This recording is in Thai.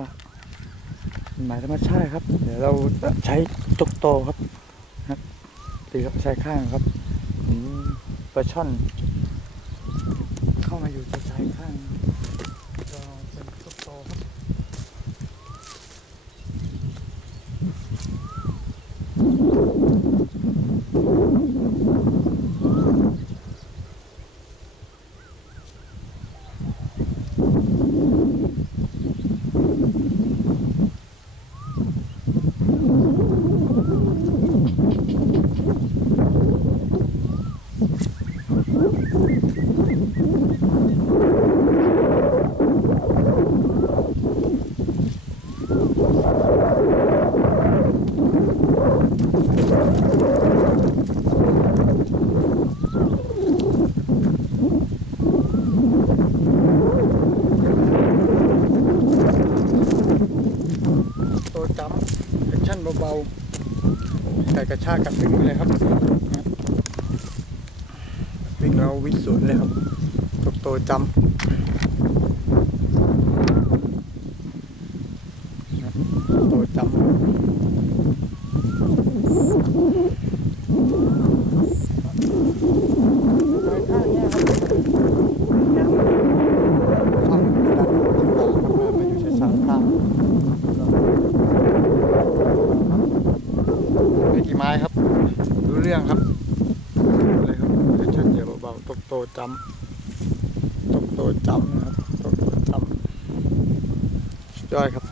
ก็หมายธรรมชาติครับเดี๋ยวเราใช้ตกโตครับตีครับใช้ข้างครับปลาช่อนเข้ามาอยู่จะใช้ข้างเราเป็นตกโตครับจำแอคชั่นเบาๆแต่กระชากกับวิ่งเลยครับวิ่งเราวิ่งสวนเลยครับโตจำโตจำกี่ไม้ครับรู้เรื่องครับอะไรครับชัดเจนเบาๆโตจำนะครับโตจำย่อยครับ